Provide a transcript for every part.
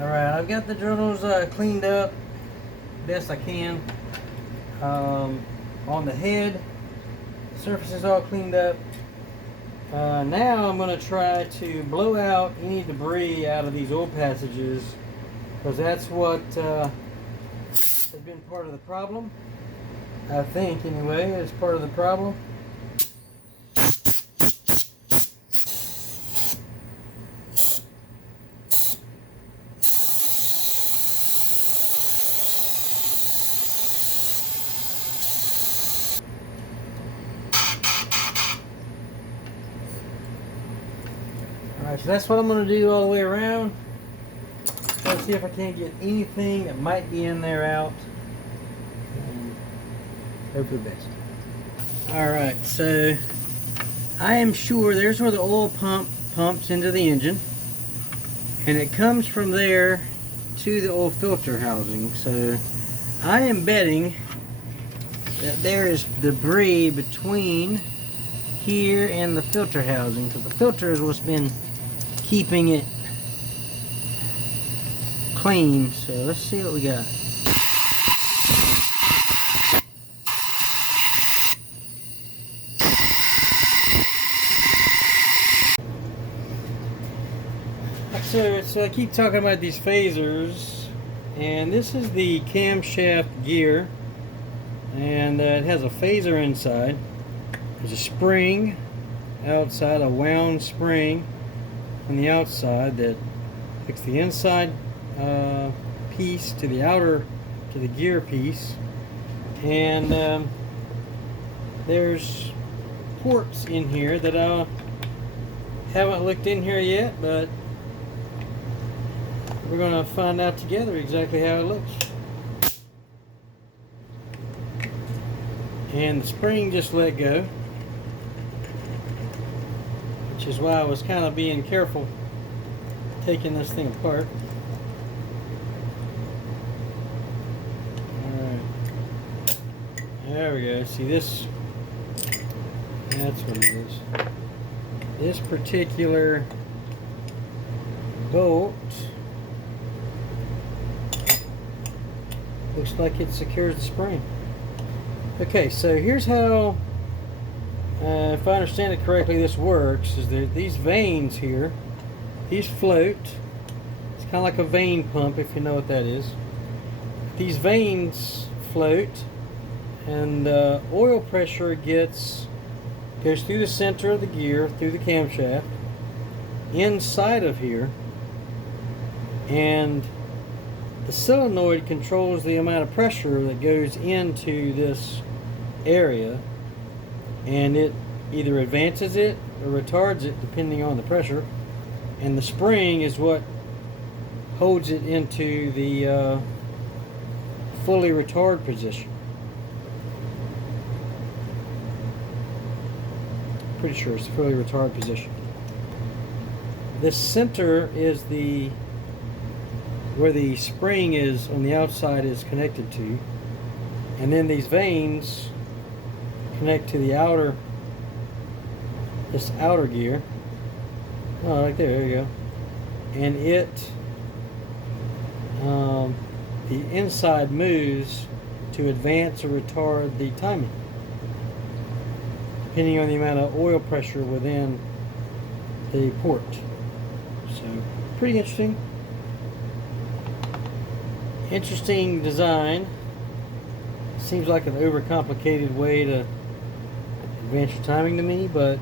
Alright, I've got the journals cleaned up best I can. On the head, the surface is all cleaned up. Now I'm going to try to blow out any debris out of these oil passages, because that's what has been part of the problem. I think, anyway, it's part of the problem. Alright, so that's what I'm going to do all the way around. Let's see if I can't get anything that might be in there out. And hope for the best. Alright, so I am sure there's where the oil pump pumps into the engine. And it comes from there to the oil filter housing. So I am betting that there is debris between here and the filter housing, because the filter is what's been keeping it clean. So let's see what we got. So I keep talking about these phasers, and this is the camshaft gear, and it has a phaser inside. There's a spring outside, a wound spring on the outside that hooks the inside piece to the outer, to the gear piece. And there's ports in here that I haven't looked in here yet, but we're going to find out together exactly how it looks. And the spring just let go, which is why I was kind of being careful taking this thing apart. Alright, there we go. See this? That's what it is. This particular bolt looks like it secures the spring. Okay, so here's how, if I understand it correctly, this works. Is there these vanes here, these float. It's kind of like a vane pump, if you know what that is. These vanes float, and oil pressure goes through the center of the gear, through the camshaft, inside of here, and the solenoid controls the amount of pressure that goes into this area, and it either advances it or retards it depending on the pressure, and the spring is what holds it into the fully retard position. Pretty sure it's the fully retard position. This center is where the spring is on the outside is connected to, and then these vanes connect to the outer, this outer gear. Oh, right there you go. And the inside moves to advance or retard the timing, depending on the amount of oil pressure within the port. So, pretty interesting. Interesting design. Seems like an overcomplicated way to advance your timing to me, but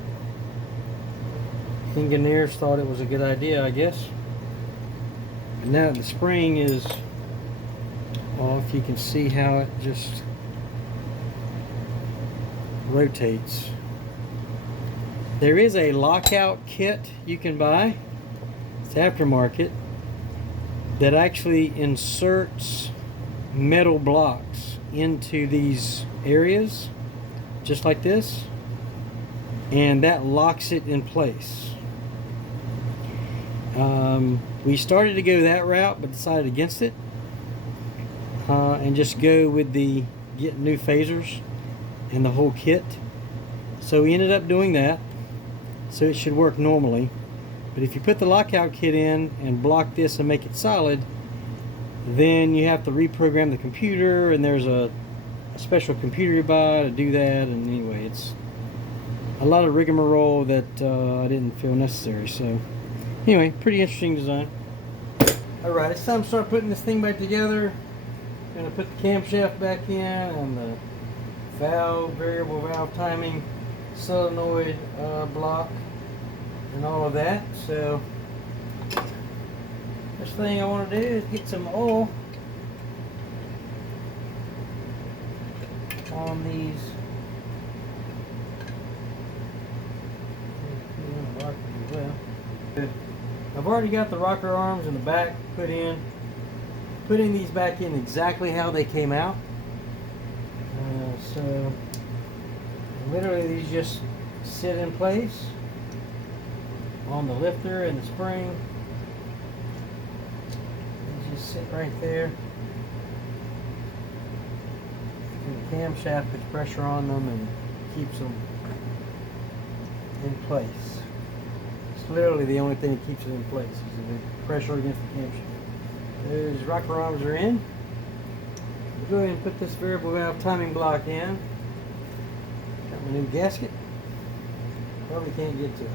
engineers thought it was a good idea, I guess. And now the spring is off. You can see how it just rotates. There is a lockout kit you can buy. It's aftermarket, that actually inserts metal blocks into these areas, just like this, and that locks it in place. We started to go that route, but decided against it, and just go with get new phasers and the whole kit. So we ended up doing that, so it should work normally. But if you put the lockout kit in and block this and make it solid, then you have to reprogram the computer, and there's a special computer you buy to do that. And anyway, it's a lot of rigmarole that I didn't feel necessary. So anyway, pretty interesting design. Alright, it's time to start putting this thing back together. I'm going to put the camshaft back in and the variable valve timing solenoid block and all of that. So first thing I want to do is get some oil on these. I've already got the rocker arms in the back put in. Putting these back in exactly how they came out. So literally these just sit in place on the lifter and the spring. These just sit right there. And the camshaft puts pressure on them and keeps them in place. It's literally the only thing that keeps it in place is the pressure against the camshaft. Those rocker arms are in. We'll go ahead and put this variable valve timing block in. Got my new gasket. Probably can't get to it.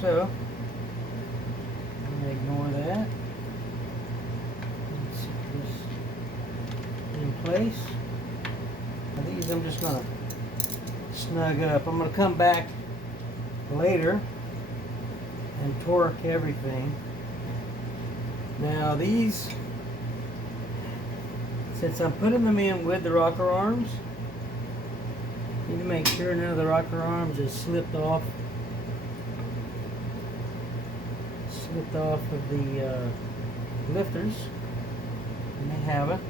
So, I'm going to ignore that. Set this in place. Now these I'm just going to snug up. I'm going to come back later and torque everything. Now these, since I'm putting them in with the rocker arms, I need to make sure none of the rocker arms is slipped off of the lifters, and they haven't.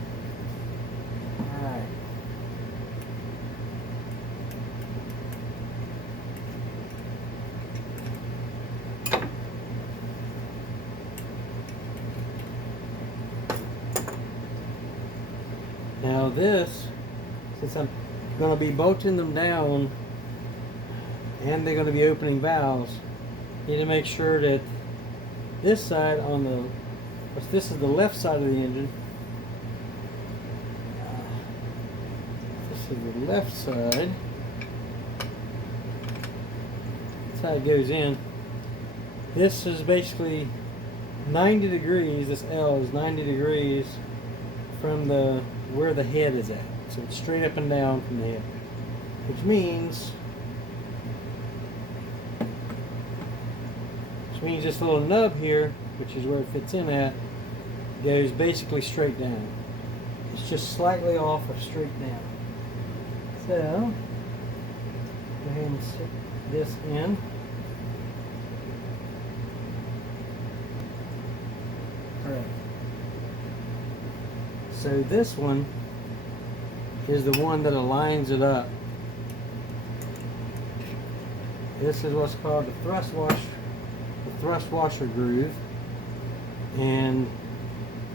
Alright. Now this, since I'm going to be bolting them down and they're going to be opening valves, you need to make sure that this side on the, this is the left side of the engine, this is the left side, that's how it goes in. This is basically 90 degrees, this L is 90 degrees from the where the head is at. So it's straight up and down from the head. Which means this little nub here, which is where it fits in at, goes basically straight down. It's just slightly off of straight down. So go ahead and set this in. Alright. So this one is the one that aligns it up. This is what's called the thrust washer groove, and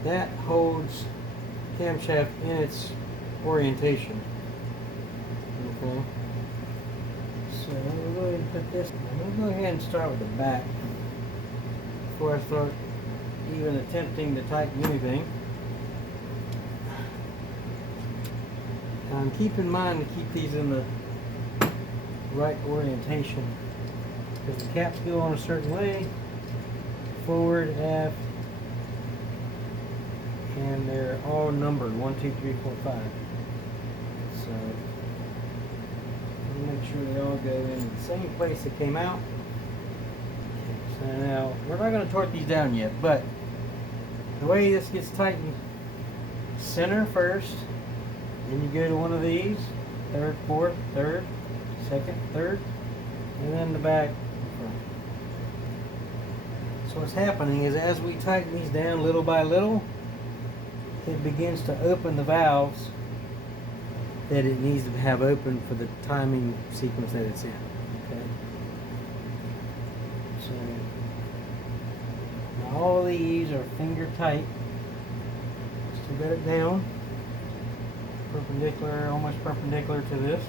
that holds camshaft in its orientation. Okay. So we'll go ahead and put this. We'll go ahead and start with the back before I start even attempting to tighten anything. Keep in mind to keep these in the right orientation, because the caps go on a certain way, forward, aft, and they're all numbered 1, 2, 3, 4, 5. So make sure they all go in the same place they came out. So now we're not going to torque these down yet, but the way this gets tightened, center first. Then you go to one of these, third, fourth, third, second, third, and then the back and front. So what's happening is as we tighten these down little by little, it begins to open the valves that it needs to have open for the timing sequence that it's in. Okay. So now all of these are finger tight. Just get it down. Perpendicular, almost perpendicular to this.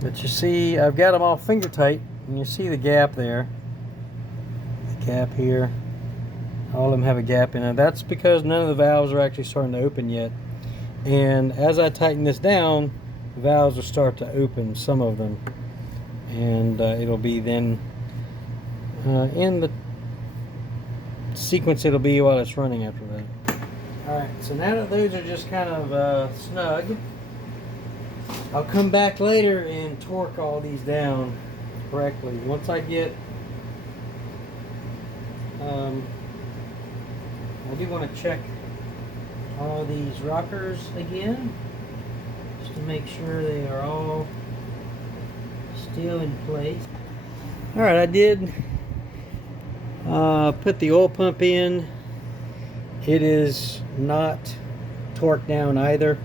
But you see, I've got them all finger tight And you see the gap there. The gap here. All of them have a gap in it. That's because none of the valves are actually starting to open yet. And as I tighten this down, the valves will start to open, some of them. And it'll be then in the sequence it'll be while it's running after that. Alright, so now that those are just kind of snug, I'll come back later and torque all these down correctly. Once I get I do want to check all these rockers again just to make sure they are all still in place. Alright, I did put the oil pump in. It is not torqued down either.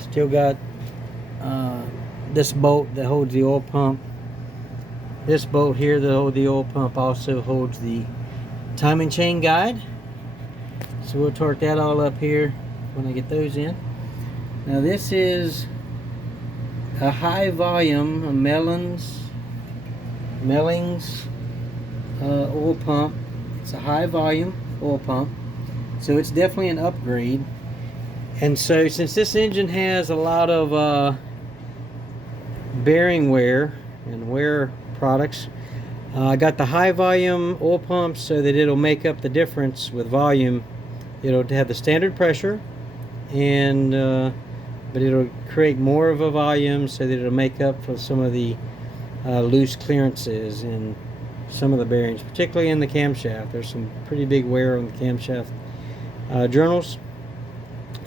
Still got this bolt that holds the oil pump. This bolt here that holds the oil pump also holds the timing chain guide. So we'll torque that all up here when I get those in. Now this is a high volume, a Mellings oil pump. It's a high volume oil pump, so it's definitely an upgrade. And so since this engine has a lot of bearing wear and wear products, I got the high volume oil pump so that it'll make up the difference with volume. It'll have the standard pressure, and but it'll create more of a volume so that it'll make up for some of the loose clearances in some of the bearings, particularly in the camshaft. There's some pretty big wear on the camshaft journals,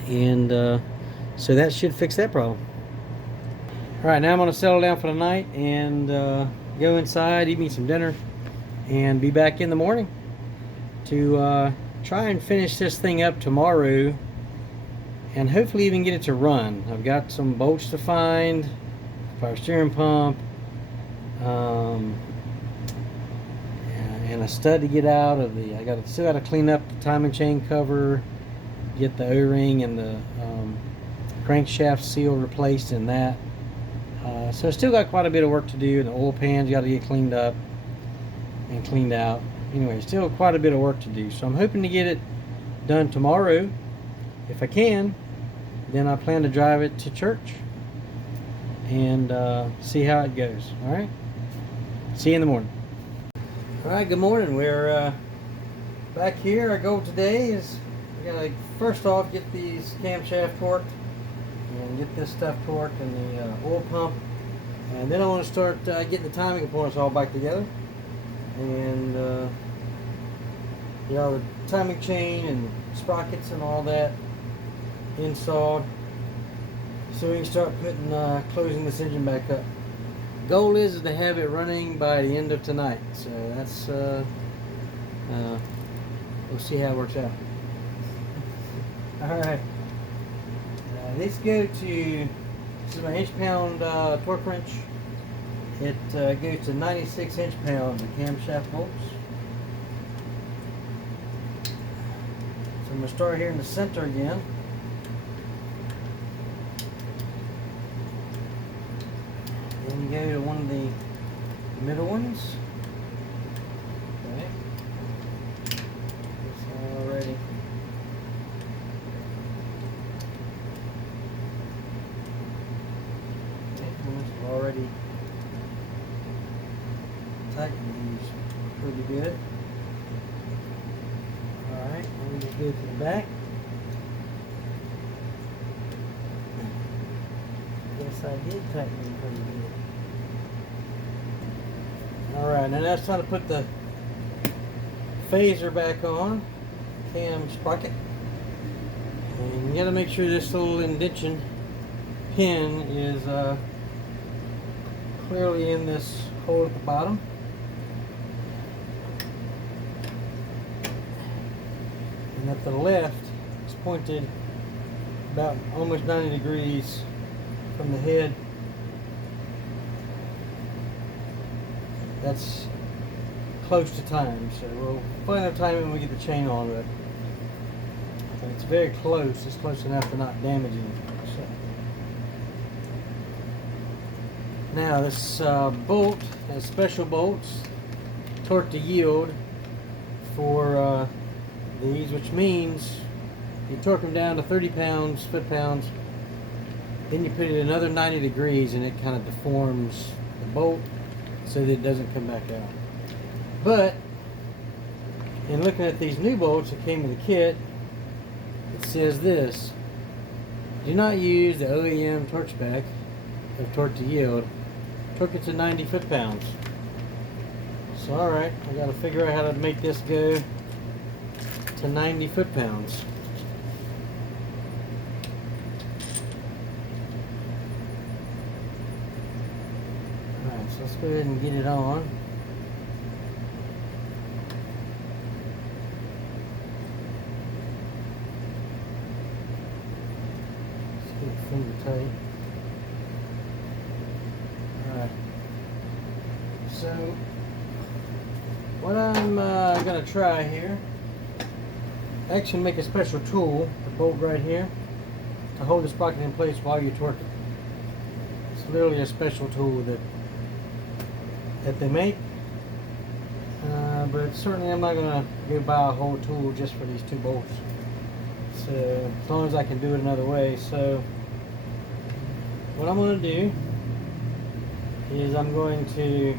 and so that should fix that problem. Alright, now I'm going to settle down for the night and go inside, eat me some dinner, and be back in the morning to try and finish this thing up tomorrow and hopefully even get it to run. I've got some bolts to find, power steering pump, and a stud to get out of the. Still got to clean up the timing chain cover, get the O-ring and the crankshaft seal replaced in that. So I still got quite a bit of work to do. The oil pan's got to get cleaned up and cleaned out. Anyway, still quite a bit of work to do. So I'm hoping to get it done tomorrow. If I can, then I plan to drive it to church and see how it goes. Alright? See you in the morning. Alright, good morning. We're back here. Our goal today is we gotta first off get these camshaft torqued and get this stuff torqued and the oil pump. And then I want to start getting the timing components all back together. And the timing chain and sprockets and all that installed, so we can start putting closing this engine back up. Goal is to have it running by the end of tonight. So that's we'll see how it works out. All right. Let's go to, this is my inch-pound torque wrench. It goes to 96 inch-pound, the camshaft bolts. So I'm going to start here in the center again. Then you go to one of the middle ones. Okay. It's already. Already tightened these pretty good. Alright, let me just go to the back. Yes, I did tighten them pretty good. Alright, now it's time to put the phaser back on, cam sprocket. And you gotta make sure this little indention pin is clearly in this hole at the bottom. And at the left, it's pointed about almost 90 degrees from the head. That's close to time, so we'll find out time when we get the chain on it. But it's very close. It's close enough to not damage anything. So. Now this bolt has special bolts, torque to yield for these, which means you torque them down to 30 pounds, foot-pounds, then you put it another 90 degrees and it kind of deforms the bolt so that it doesn't come back out. But in looking at these new bolts that came with the kit, it says this: do not use the OEM torque spec of torque to yield. Torque it to 90 foot-pounds. So alright, I gotta figure out how to make this go to 90 foot-pounds. Alright, so let's go ahead and get it on. Let's get it finger tight. Alright. So what I'm going to try here, actually make a special tool, a bolt right here, to hold the sprocket in place while you torque it. It's literally a special tool that they make, but certainly I'm not going to go buy a whole tool just for these two bolts. So as long as I can do it another way. So what I'm going to do is I'm going to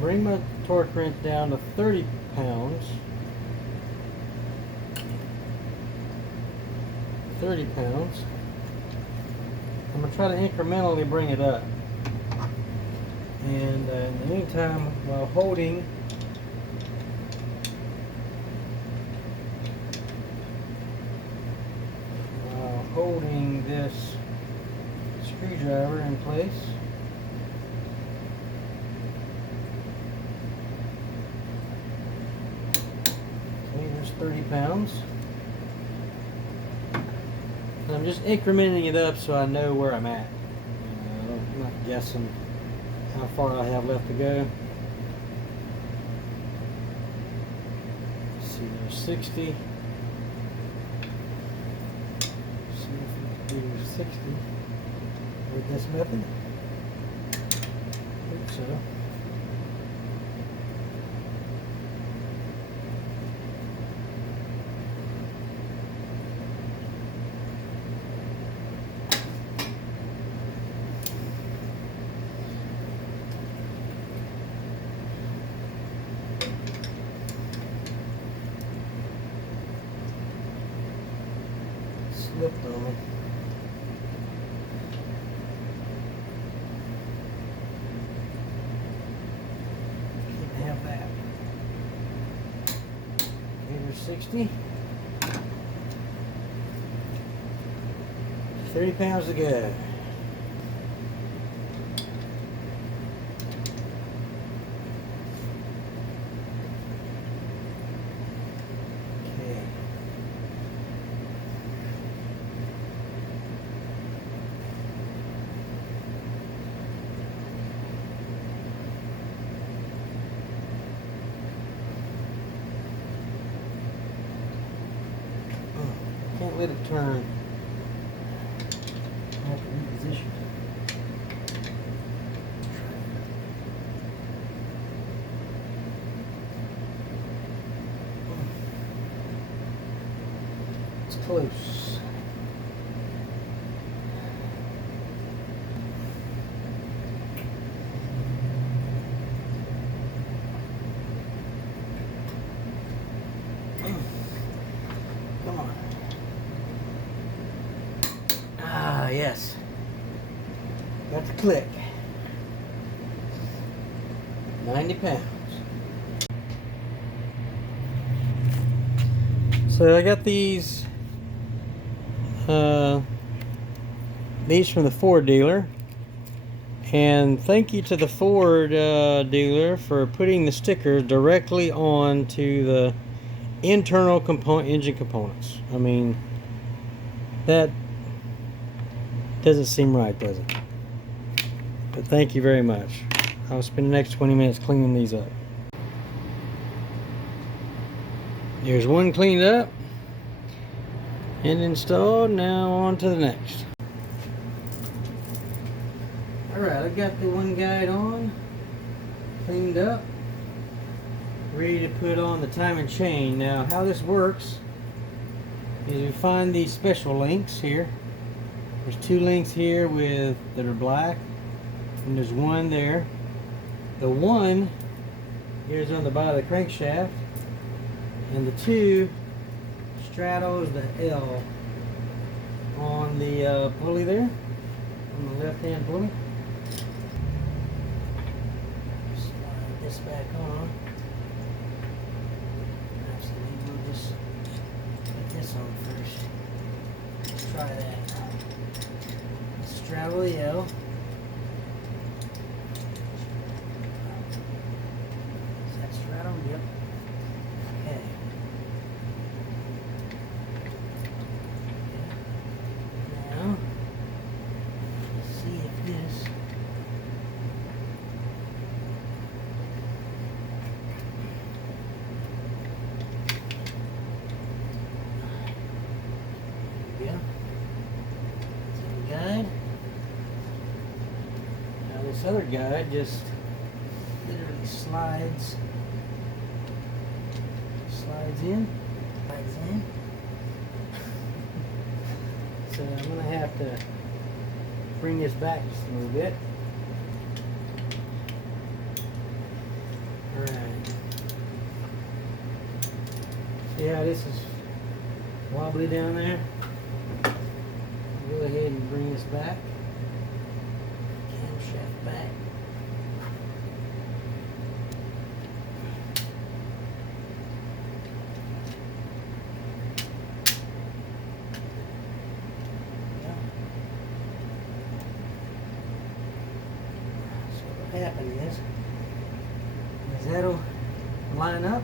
bring my torque wrench down to 30 pounds. 30 pounds. I'm going to try to incrementally bring it up. And in the meantime, while holding this screwdriver in place, okay, there's 30 pounds. And I'm just incrementing it up so I know where I'm at. I'm not guessing how far I have left to go. Let's see, there's 60. Let's see if we can do 60 with this method. I think so. Slipped on me. Can't have that. Here's 60. 30 pounds to go. Can't let it turn. I have to reposition. It's close. Come on. Ah, yes. Got the click. 90 pounds. So I got these from the Ford dealer, and thank you to the Ford dealer for putting the stickers directly onto the internal engine components. I mean, that doesn't seem right, does it? But thank you very much. I'll spend the next 20 minutes cleaning these up. There's one cleaned up and installed. Now on to the next. Alright, I got the one guide on, cleaned up, ready to put on the timing chain. Now how this works is you find these special links here. There's two links here that are black, and there's one there. The one is on the bottom of the crankshaft, and the two straddles the L on the pulley there, on the left hand pulley. Slide this back on. Actually, we'll just put this on first. Let's try that. Straddle the L. Is that straddle? Yep. Okay. Now, let's see if this guide. Now this other guide just literally slides in. So I'm gonna have to bring this back just a little bit. Alright. See how this is wobbly down there? Go ahead and bring this back. Camshaft back. So what happened is that'll line up.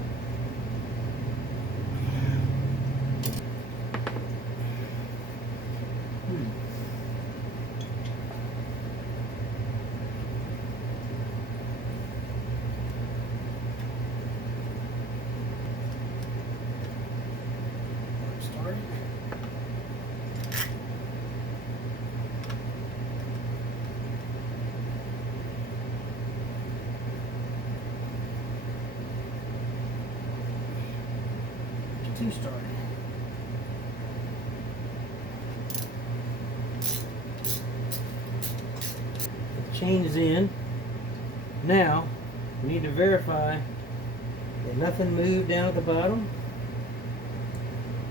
Two started. The chain is in. Now we need to verify that nothing moved down at the bottom,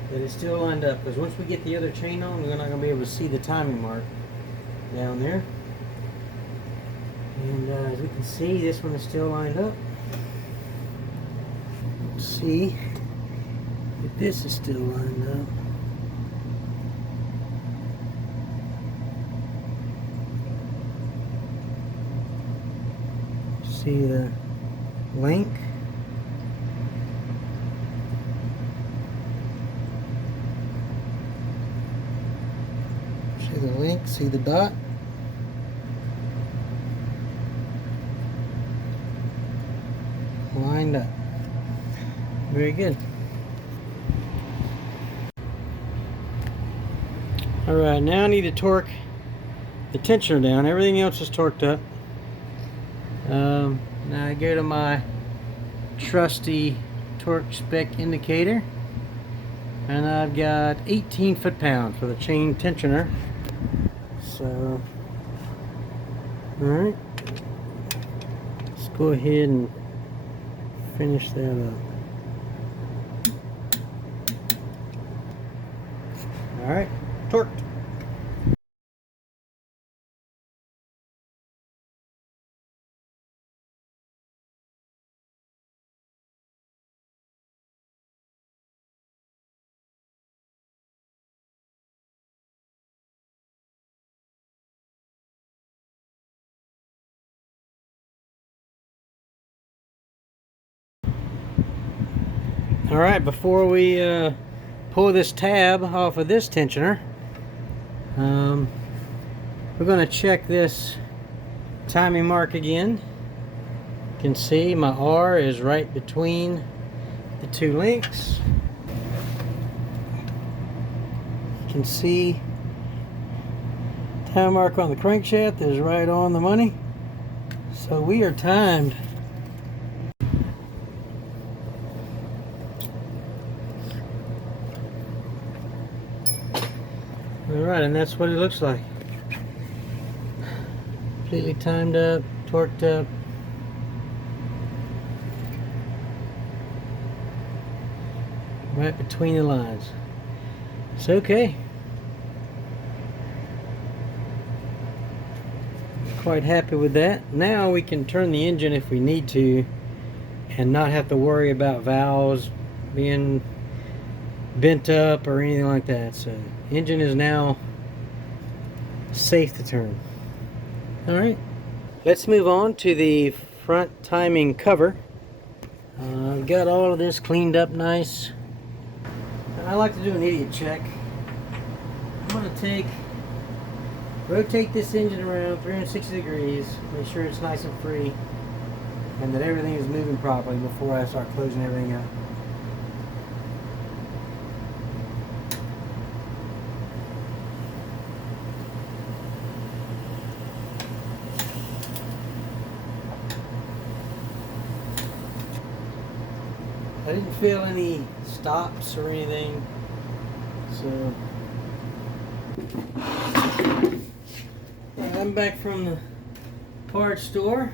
that it's still lined up, because once we get the other chain on, we're not going to be able to see the timing mark down there. And as we can see, this one is still lined up. Let's see if this is still lined up. See the link? See the link? See the dot? Lined up. Very good. Alright, now I need to torque the tensioner down. Everything else is torqued up. Now I go to my trusty torque spec indicator, and I've got 18 foot-pounds for the chain tensioner. So, alright, let's go ahead and finish that up. Alright, torqued. Alright, before we pull this tab off of this tensioner, we're going to check this timing mark again. You can see my R is right between the two links. You can see time mark on the crankshaft is right on the money. So we are timed. Alright, and that's what it looks like. Completely timed up, torqued up. Right between the lines. It's okay. Quite happy with that. Now we can turn the engine if we need to and not have to worry about valves being bent up or anything like that. So engine is now safe to turn. Alright, let's move on to the front timing cover. I've got all of this cleaned up nice. I like to do an idiot check. I'm going to rotate this engine around 360 degrees, make sure it's nice and free and that everything is moving properly before I start closing everything up. I didn't feel any stops or anything, so I'm back from the parts store.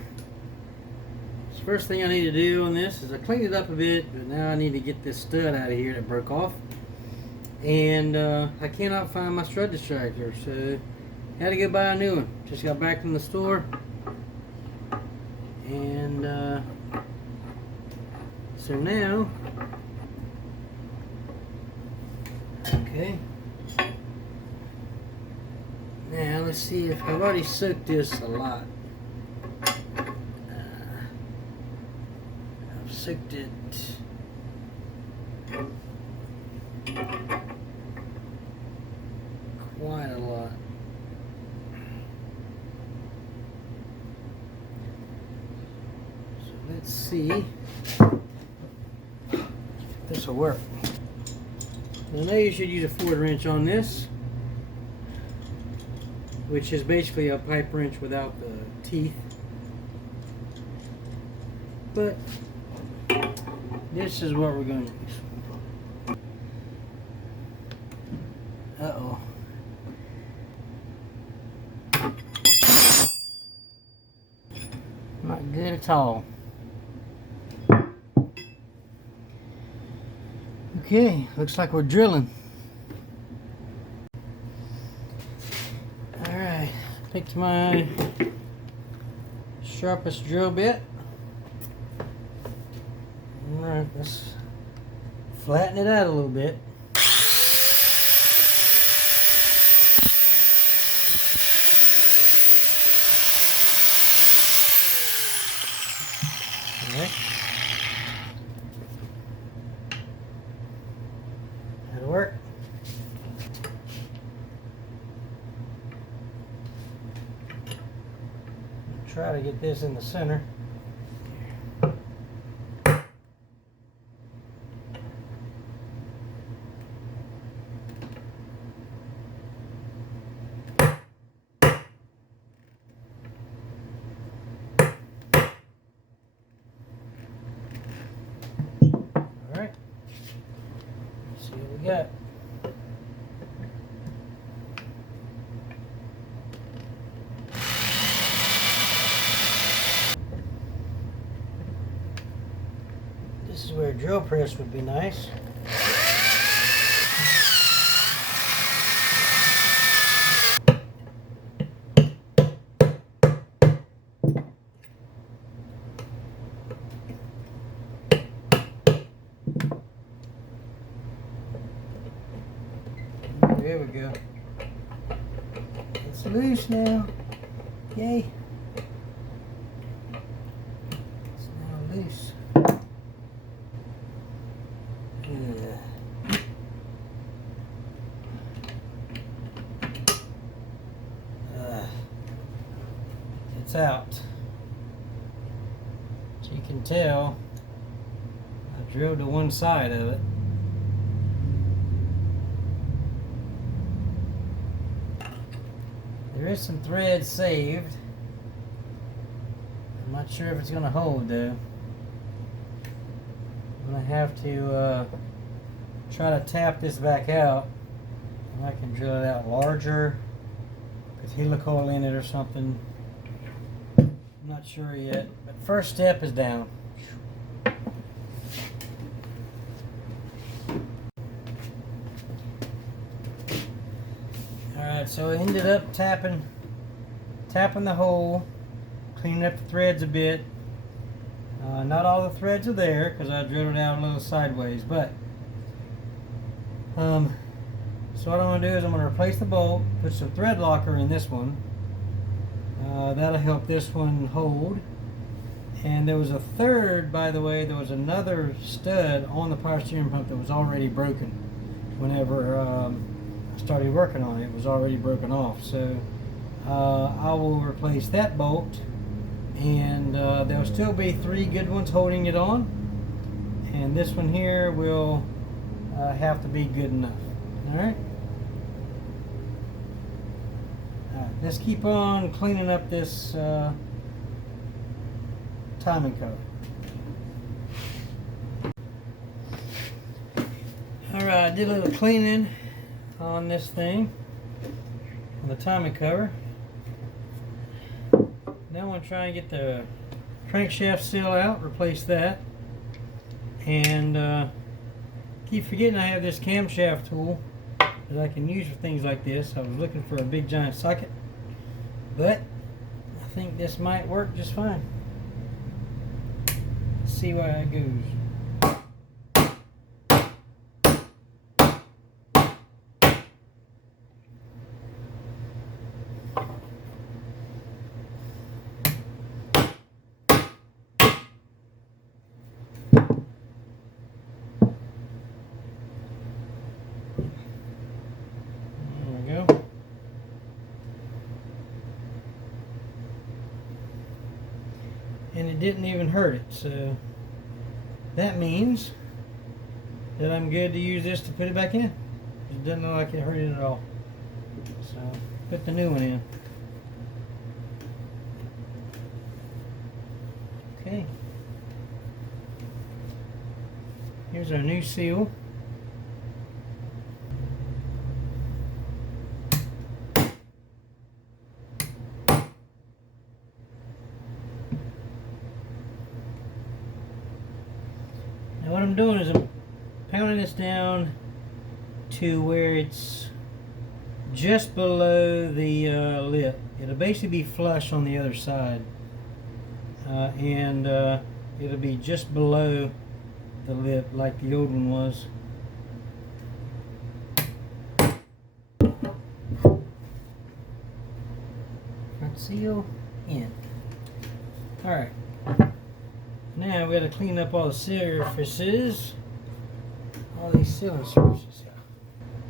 The first thing I need to do on this is I cleaned it up a bit, but now I need to get this stud out of here that broke off, and I cannot find my strut distractor, so I had to go buy a new one. Just got back from the store, and so now, okay, now let's see if I've already soaked this a lot. I've soaked it quite a lot. So let's see. This will work. I know you should use a Ford wrench on this, which is basically a pipe wrench without the teeth. But this is what we're going to use. Uh-oh. Not good at all. Okay, looks like we're drilling. Alright, picked my sharpest drill bit. Alright, let's flatten it out a little bit. Alright. That'll work. Try to get this in the center. Alright. Let's see what we got. This is where a drill press would be nice. There we go. It's loose now. Yay. It's now loose. It's out. So you can tell I drilled to one side of it. There is some thread saved. I'm not sure if it's going to hold though. I'm going to have to try to tap this back out, and I can drill it out larger, put helicoil in it or something. I'm not sure yet, but first step is down. Alright, so I ended up tapping the hole, cleaning up the threads a bit. Not all the threads are there because I drilled it out a little sideways, but so what I'm going to do is I'm going to replace the bolt, put some thread locker in this one. That'll help this one hold. And there was a third, by the way, there was another stud on the power steering pump that was already broken. Whenever I started working on it, it was already broken off. So I will replace that bolt, and there'll still be 3 good ones holding it on. And this one here will have to be good enough. Alright? Let's keep on cleaning up this timing cover. Alright, I did a little cleaning on this thing, on the timing cover. Now I'm going to try and get the crankshaft seal out, replace that, and keep forgetting I have this camshaft tool that I can use for things like this. I was looking for a big giant socket, but I think this might work just fine. Let's see where it goes. And it didn't even hurt it, so that means that I'm good to use this to put it back in. It doesn't look like it hurt it at all. So put the new one in. Okay. Here's our new seal. Now what I'm doing is I'm pounding this down to where it's just below the lip. It'll basically be flush on the other side, and it'll be just below the lip like the old one was. Front seal in. Alright. Now we got to clean up all the surfaces, all these sealing surfaces.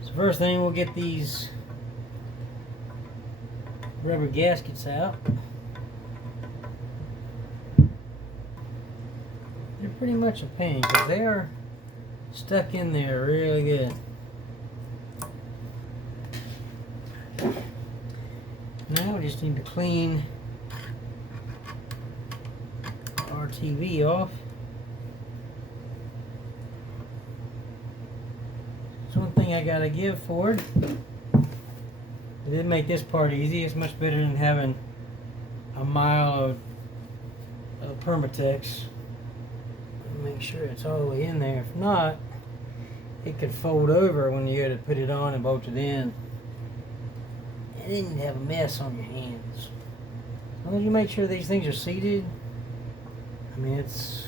So first thing, we'll get these rubber gaskets out. They're pretty much a pain because they are stuck in there really good. Now we just need to clean our TV off. That's one thing I gotta give Ford. It did make this part easy. It's much better than having a mile of Permatex. Make sure it's all the way in there. If not, it could fold over when you go to put it on and bolt it in. And then you'd have a mess on your hands. As long as you make sure these things are seated, I mean, it's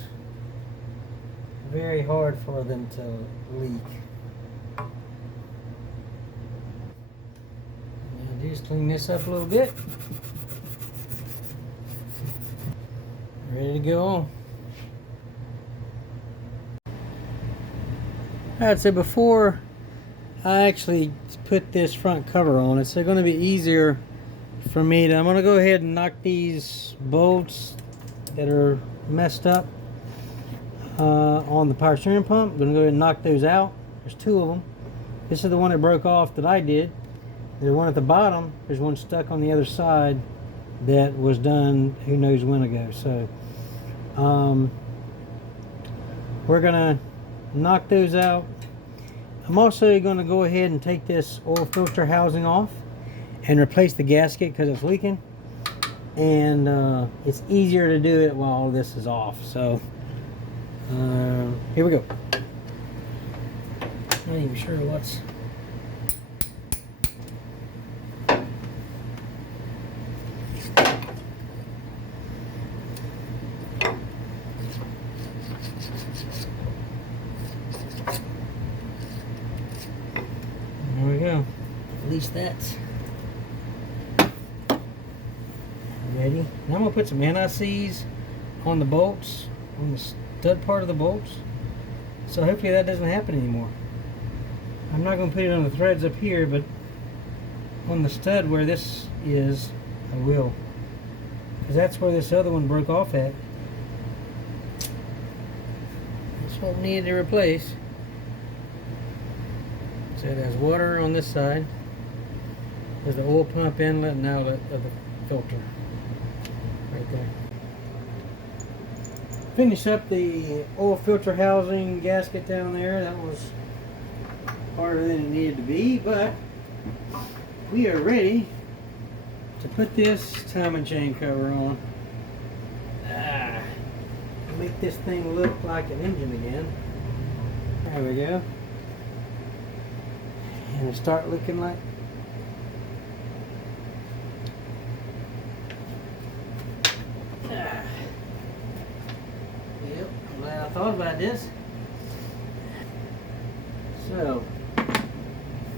very hard for them to leak. Now just clean this up a little bit. Ready to go on. Alright, so before I actually put this front cover on, it's going to be easier for me to, I'm going to go ahead and knock these bolts that are messed up on the power steering pump. I'm going to go ahead and knock those out. There's 2 of them. This is the one that broke off that I did. The one at the bottom, there's one stuck on the other side that was done who knows when ago. So we're gonna knock those out. I'm also going to go ahead and take this oil filter housing off and replace the gasket because it's leaking, and it's easier to do it while this is off. So here we go. Not even sure what's there we go. At least that's ready. Now I'm gonna put some NICs on the bolts, on the stud part of the bolts. So hopefully that doesn't happen anymore. I'm not gonna put it on the threads up here, but on the stud where this is, I will. Because that's where this other one broke off at. That's what we needed to replace. So it has water on this side. There's the oil pump inlet and outlet of the filter. Right there. Finish up the oil filter housing gasket down there. That was harder than it needed to be, but we are ready to put this timing chain cover on. Make this thing look like an engine again. There we go. And start looking like yep, I'm glad I thought about this. So,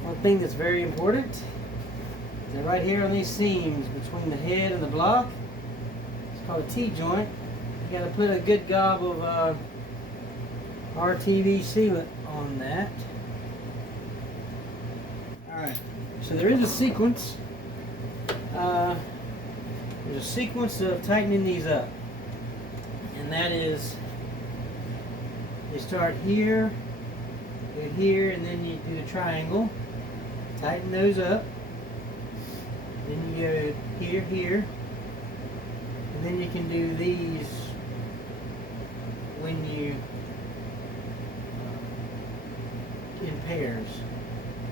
one thing that's very important is that right here on these seams between the head and the block, it's called a T-joint. You got to put a good gob of RTV sealant on that. Alright, so there is a sequence. There's a sequence of tightening these up. And that is, you start here, go here, and then you do the triangle. Tighten those up. Then you go here, here. And then you can do these when you in pairs.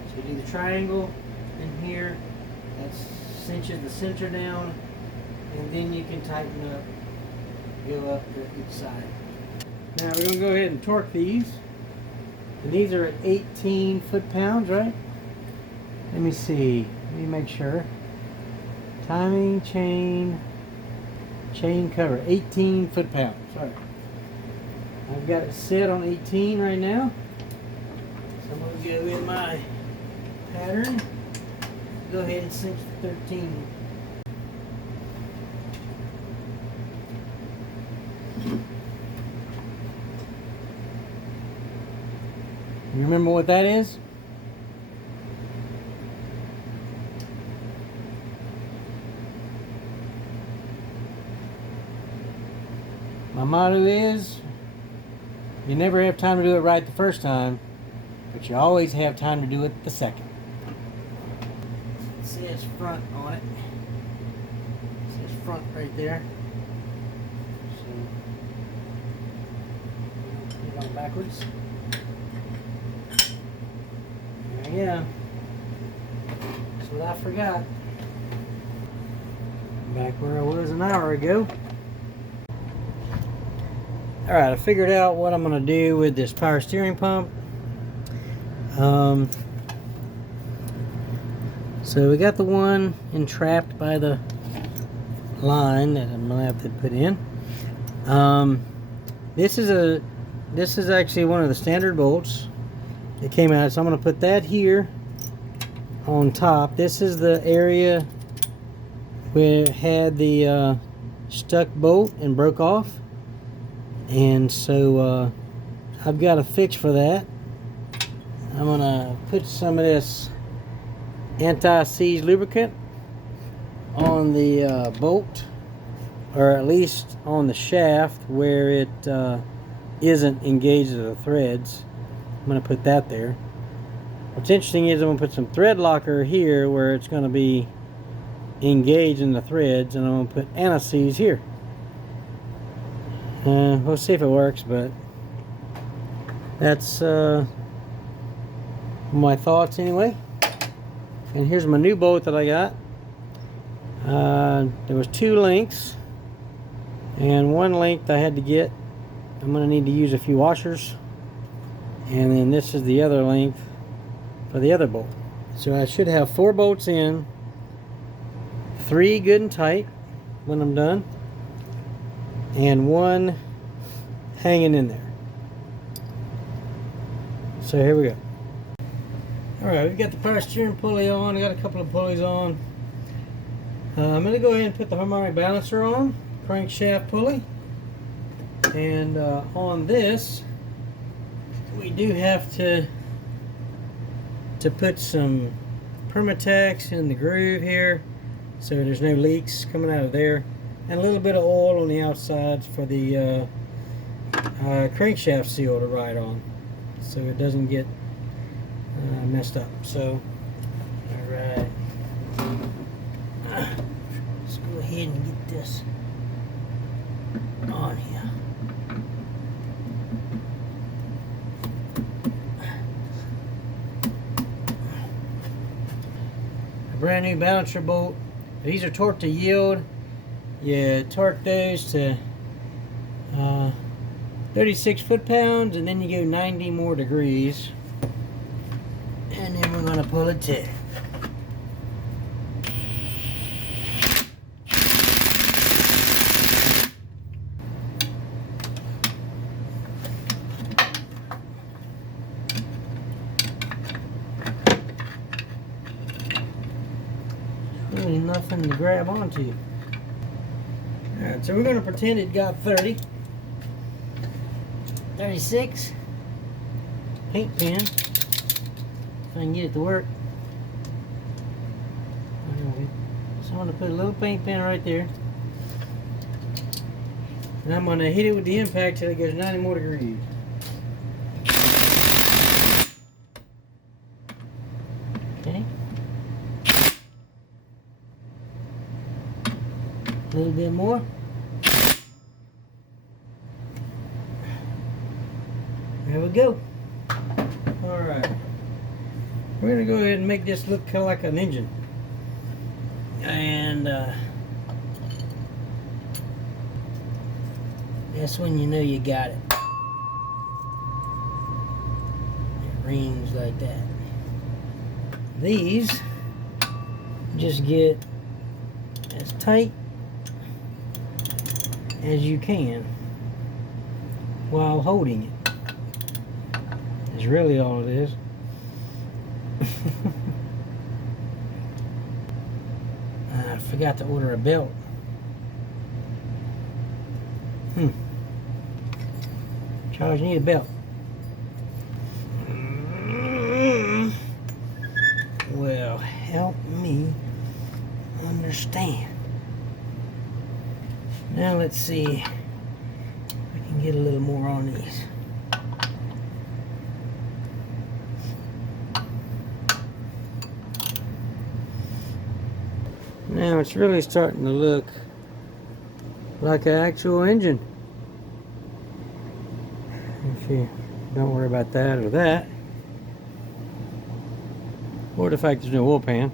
So you do the triangle in here, that cinches the center down, and then you can tighten up, go up to each side. Now we're going to go ahead and torque these. And these are at 18 foot-pounds, right? Let me see. Let me make sure. Timing chain cover, 18 foot-pounds. Sorry. I've got it set on 18 right now. So I'm going to go in my pattern. Go ahead and cinch the 13. You remember what that is? My motto is, you never have time to do it right the first time, but you always have time to do it the second. It says front on it. It says front right there. So, put it on backwards. There we go. That's what I forgot. Back where I was an hour ago. Alright, I figured out what I'm going to do with this power steering pump. So we got the one entrapped by the line that I'm going to have to put in. This is actually one of the standard bolts that came out, so I'm going to put that here on top. This is the area where it had the stuck bolt and broke off. And so I've got a fix for that. I'm going to put some of this anti-seize lubricant on the bolt, or at least on the shaft where it isn't engaged to the threads. I'm going to put that there. What's interesting is I'm going to put some thread locker here where it's going to be engaged in the threads, and I'm going to put anti-seize here. We'll see if it works, but that's my thoughts anyway. And here's my new bolt that I got. There was 2 lengths, and 1 length I had to get. I'm going to need to use a few washers, and then this is the other length for the other bolt. So I should have 4 bolts in, 3 good and tight when I'm done, and 1 hanging in there. So here we go. Alright, we've got the power steering pulley on. I got a couple of pulleys on. I'm going to go ahead and put the harmonic balancer on, crankshaft pulley. And on this, we do have to put some Permatex in the groove here so there's no leaks coming out of there, and a little bit of oil on the outsides for the crankshaft seal to ride on so it doesn't get messed up. So alright, let's go ahead and get this on here. Brand new balancer bolt. These are torqued to yield. You torque those to 36 foot-pounds, and then you go 90 more degrees, and then we're going to pull it to. Really nothing to grab onto. Alright, so we're going to pretend it got 30. 36. Paint pen. If I can get it to work. So I'm going to put a little paint pen right there. And I'm going to hit it with the impact till it goes 90 more degrees. Okay. A little bit more. There we go. Alright. We're going to go ahead and make this look kind of like an engine. And that's when you know you got it. It rings like that. These just get as tight as you can while holding it. Is really all it is. I forgot to order a belt. Charles, you need a belt. Well, help me understand. Now let's see if I can get a little more on these. Now it's really starting to look like an actual engine. If you don't worry about that or that, or the fact there's no oil pan.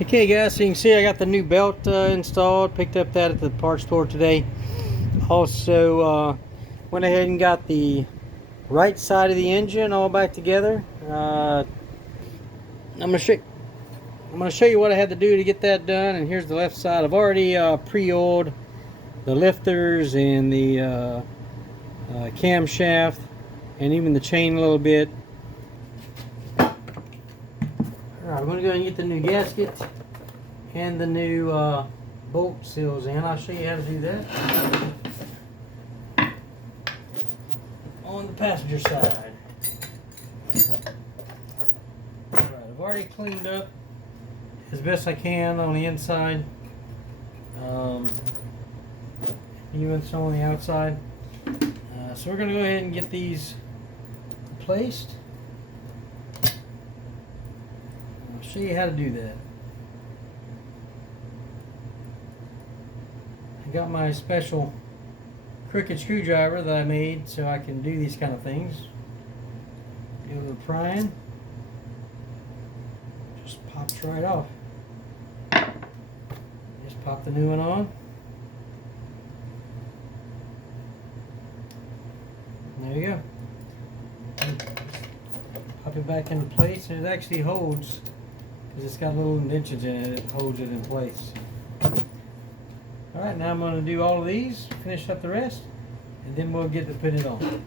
Okay guys, so you can see I got the new belt installed. Picked up that at the parts store today. Also went ahead and got the right side of the engine all back together. I'm going to show you what I had to do to get that done, and here's the left side. I've already pre-oiled the lifters and the camshaft and even the chain a little bit. Alright, I'm going to go ahead and get the new gasket and the new bolt seals in. I'll show you how to do that on the passenger side. Alright, I've already cleaned up as best I can on the inside, even so on the outside. So we're going to go ahead and get these placed. I'll show you how to do that. I got my special crooked screwdriver that I made so I can do these kind of things. Do a little prying. Just pops right off. Just pop the new one on. There you go. Pop it back into place, and it actually holds, because it's got little indentions in it, it holds it in place. Alright, now I'm going to do all of these, finish up the rest, and then we'll get to put it on.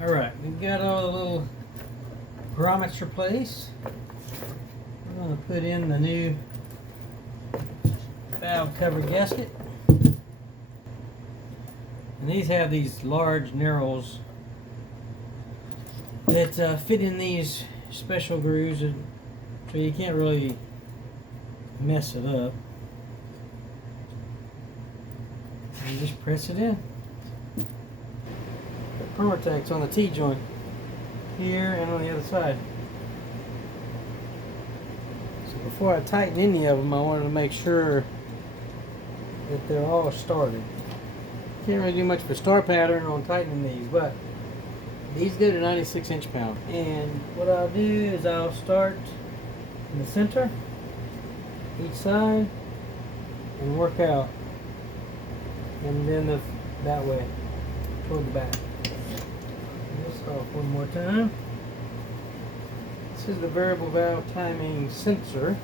Alright, we've got all the little grommets replaced. I'm going to put in the new valve cover gasket. And these have these large narrows that fit in these special grooves, so you can't really mess it up. And just press it in. Got Permatex on the T-joint here and on the other side. So before I tighten any of them, I wanted to make sure that they're all started. Can't really do much for star pattern on tightening these, but these go to 96 inch-pound. And what I'll do is I'll start in the center, each side, and work out. And then that way, toward the back. This off one more time. This is the variable valve timing sensor.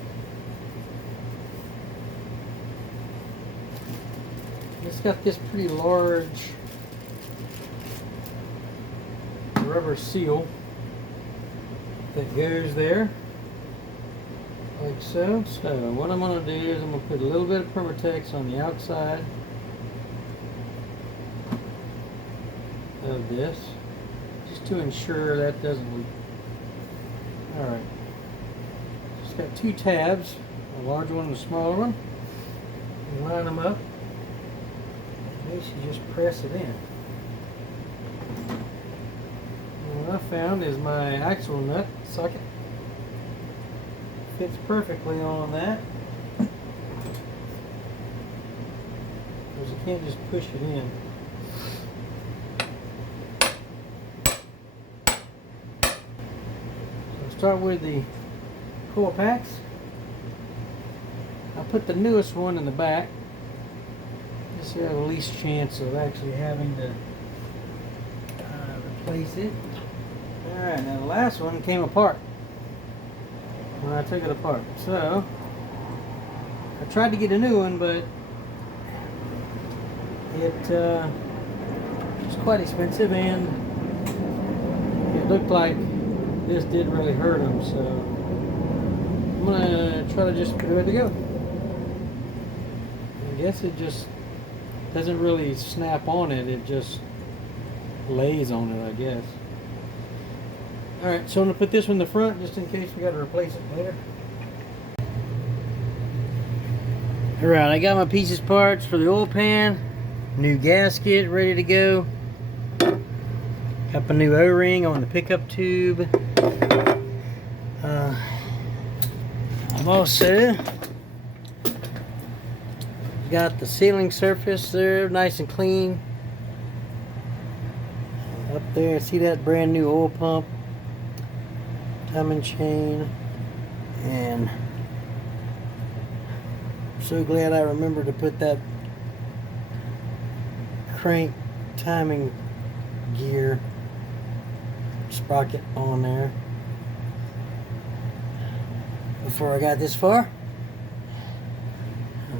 It's got this pretty large rubber seal that goes there, like so. So what I'm going to do is I'm going to put a little bit of Permatex on the outside of this, just to ensure that doesn't leak. Alright, just got two tabs, a large one and a smaller one. You line them up. You just press it in. And what I found is my axle nut socket fits perfectly on that, because you can't just push it in. So I'll start with the coil packs. I'll put the newest one in the back. Just have the least chance of actually having to replace it. Alright, now the last one came apart when I took it apart. So I tried to get a new one, but it was quite expensive, and it looked like this did really hurt them. So I'm gonna try to just put it to go. I guess it just doesn't really snap on it, it just lays on it, I guess. Alright, so I'm going to put this one in the front just in case we got to replace it later. Alright, I got my pieces parts for the oil pan, new gasket ready to go. Got my new O-ring on the pickup tube. I've also got the sealing surface there nice and clean. Up there, see that brand new oil pump, timing chain, and I'm so glad I remembered to put that crank timing gear sprocket on there before I got this far.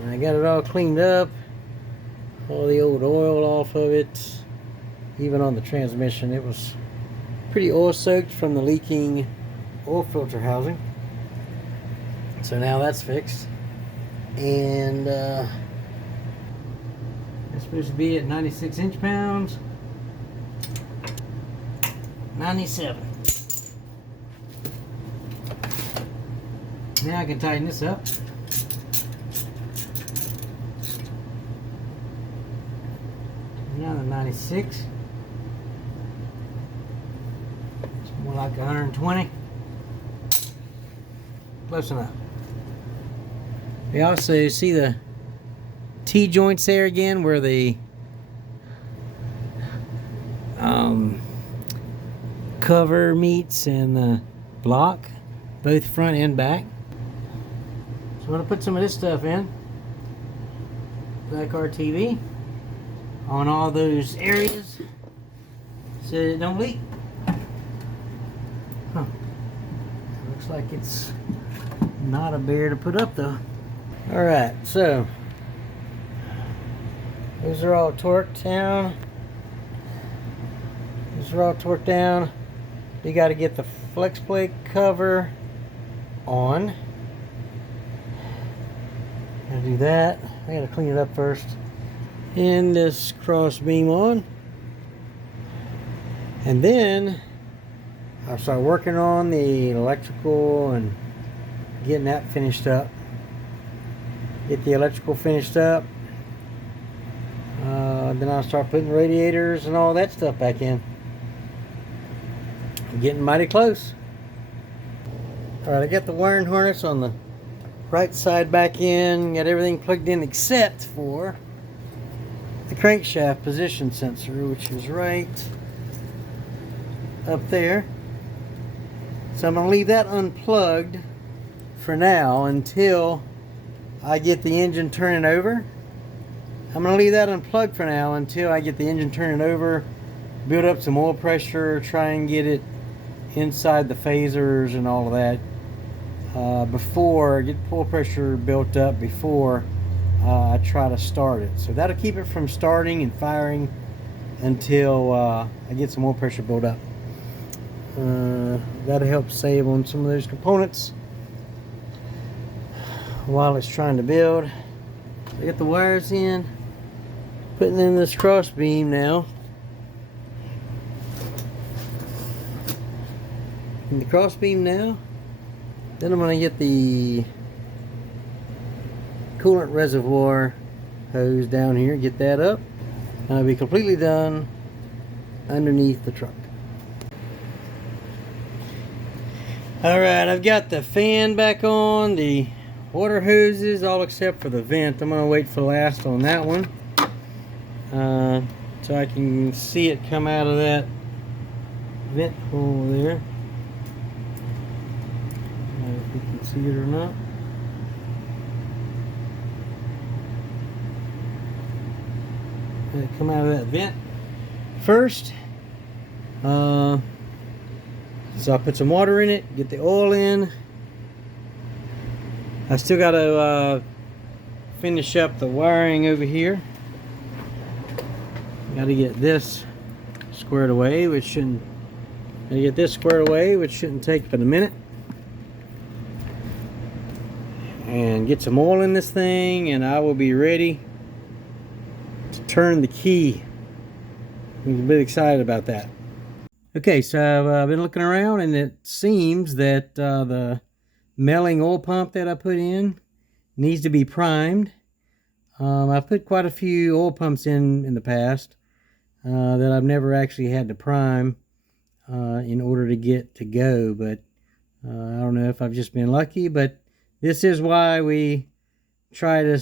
I got it all cleaned up, all the old oil off of it, even on the transmission. It was pretty oil soaked from the leaking oil filter housing. So now that's fixed. And it's supposed to be at 96 inch-pounds. 97. Now I can tighten this up. Another 96. It's more like 120. Close enough. We also see the T-joints there again where the cover meets and the block, both front and back. So I'm going to put some of this stuff in. Black RTV on all those areas so it don't leak. Huh. Looks like it's not a bear to put up though. Alright, so those are all torqued down. Those are all torqued down. You got to get the flex plate cover on. Gotta do that. I gotta clean it up first. And this cross beam on. And then I'll start working on the electrical and getting that finished up. Get the electrical finished up. Then I'll start putting radiators and all that stuff back in. I'm getting mighty close. Alright, I got the wiring harness on the right side back in. Got everything plugged in except for the crankshaft position sensor, which is right up there. So I'm going to leave that unplugged for now until I get the engine turning over. I'm going to leave that unplugged for now until I get the engine turning over, build up some oil pressure, try and get it inside the phasers and all of that before, get oil pressure built up before I try to start it. So that'll keep it from starting and firing until I get some oil pressure built up. That'll help save on some of those components while it's trying to build. I get the wires in, putting in this cross beam now. In the cross beam now. Then I'm going to get the coolant reservoir hose down here, get that up, and I'll be completely done underneath the truck. Alright, I've got the fan back on, the water hoses, all except for the vent. I'm going to wait for last on that one, so I can see it come out of that vent hole there. I don't know if you can see it or not. Let it come out of that vent first. So I'll put some water in it, get the oil in. I still got to finish up the wiring over here. Got to get this squared away, which shouldn't. Gotta get this squared away, which shouldn't take but a minute. And get some oil in this thing, and I will be ready to turn the key. I'm a bit excited about that. Okay, so I've been looking around, and it seems that the melting oil pump that I put in needs to be primed. I've put quite a few oil pumps in the past that I've never actually had to prime in order to get to go, but I don't know if I've just been lucky, but this is why we try to,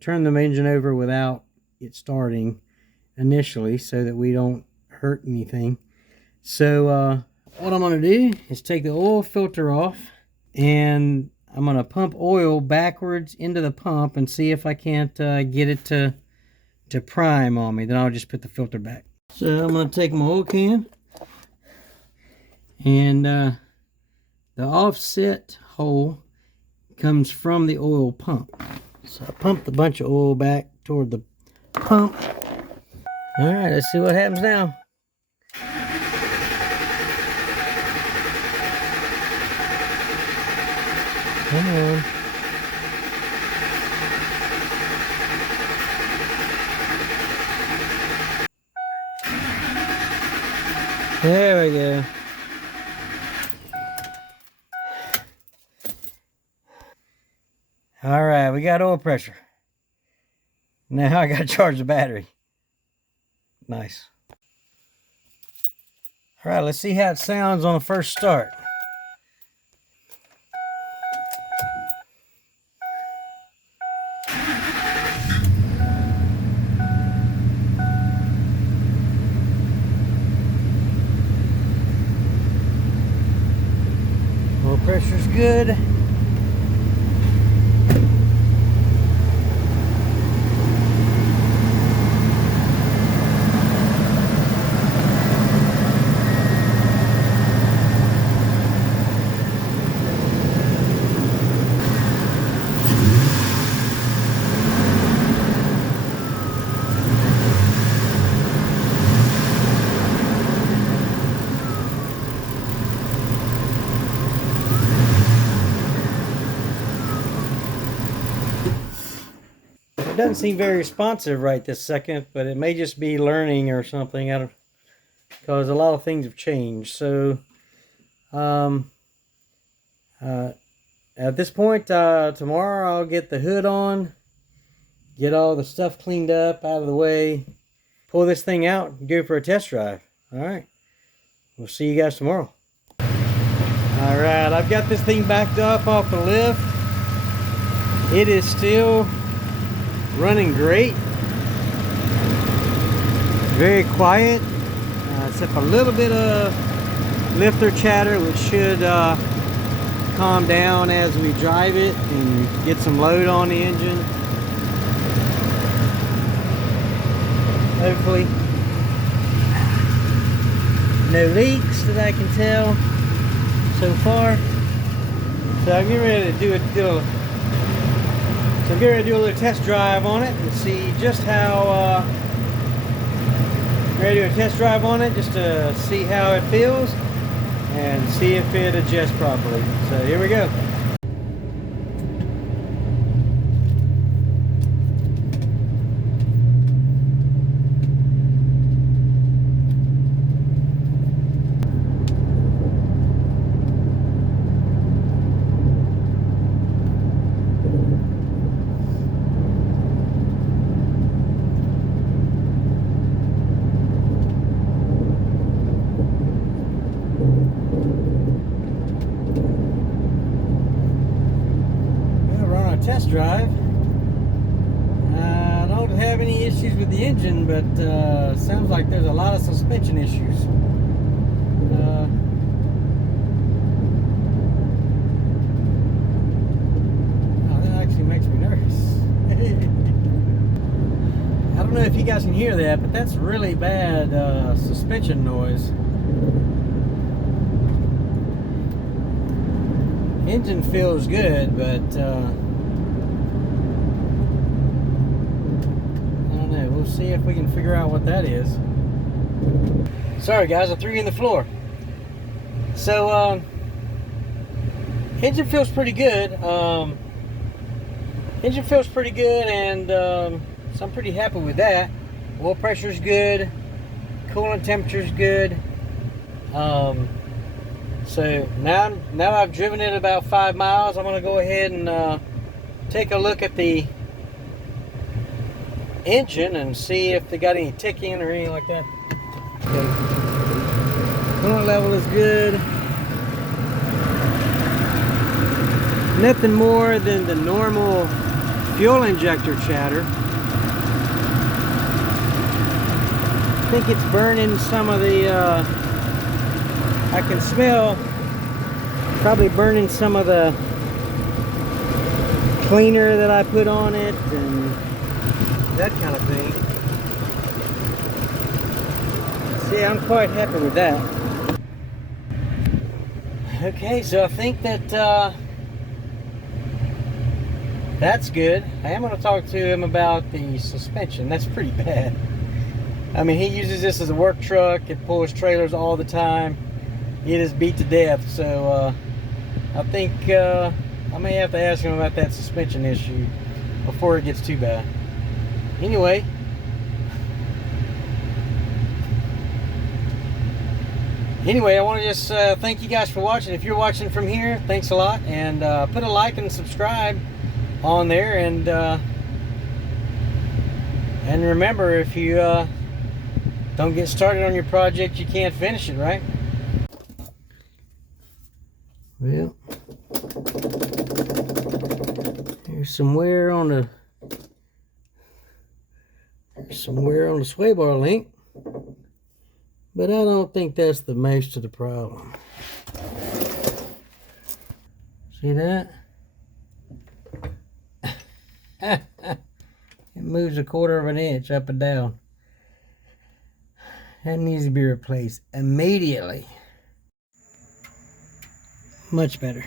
turn the engine over without it starting initially, so that we don't hurt anything. So what I'm going to do is take the oil filter off, and I'm going to pump oil backwards into the pump and see if I can't get it to prime on me. Then I'll just put the filter back. So I'm going to take my oil can, and the offset hole comes from the oil pump. So I pumped a bunch of oil back toward the pump. All right, let's see what happens now. Come on. There we go. All right, we got oil pressure. Now I got to charge the battery. Nice. All right, let's see how it sounds on the first start. Oil pressure's good. It doesn't seem very responsive right this second, but it may just be learning or something. I don't, because a lot of things have changed. So, at this point, tomorrow I'll get the hood on, get all the stuff cleaned up out of the way, pull this thing out, and go for a test drive. All right, we'll see you guys tomorrow. All right, I've got this thing backed up off the lift. It is still running great, very quiet, except a little bit of lifter chatter, which should calm down as we drive it and get some load on the engine. Hopefully no leaks that I can tell so far. So I'm getting ready to do a little test drive on it and see just how ready to do a test drive on it, just to see how it feels and see if it adjusts properly. So here we go. Test drive. I don't have any issues with the engine, but sounds like there's a lot of suspension issues. That actually makes me nervous. I don't know if you guys can hear that, but that's really bad suspension noise. Engine feels good, but we'll see if we can figure out what that is. Sorry guys, I threw you in the floor. So engine feels pretty good. Engine feels pretty good, and so I'm pretty happy with that. Oil pressure's good, coolant temperature's good. So now I've driven it about 5 miles, I'm gonna go ahead and take a look at the engine and see if they got any ticking or anything like that. Okay. Coolant level is good. Nothing more than the normal fuel injector chatter. I think it's burning some of the, I can smell probably burning some of the cleaner that I put on it and that kind of thing. See, I'm quite happy with that. Okay, so I think that that's good. I am going to talk to him about the suspension. That's pretty bad. I mean, he uses this as a work truck. It pulls trailers all the time. It is beat to death. So I think I may have to ask him about that suspension issue before it gets too bad. Anyway, I want to just thank you guys for watching. If you're watching from here, thanks a lot, and put a like and subscribe on there, and remember, if you Don't get started on your project, you can't finish it, right? Well, there's some wear on the sway bar link, but I don't think that's the most of the problem. See that? It moves 1/4 of an inch up and down. That needs to be replaced immediately. Much better.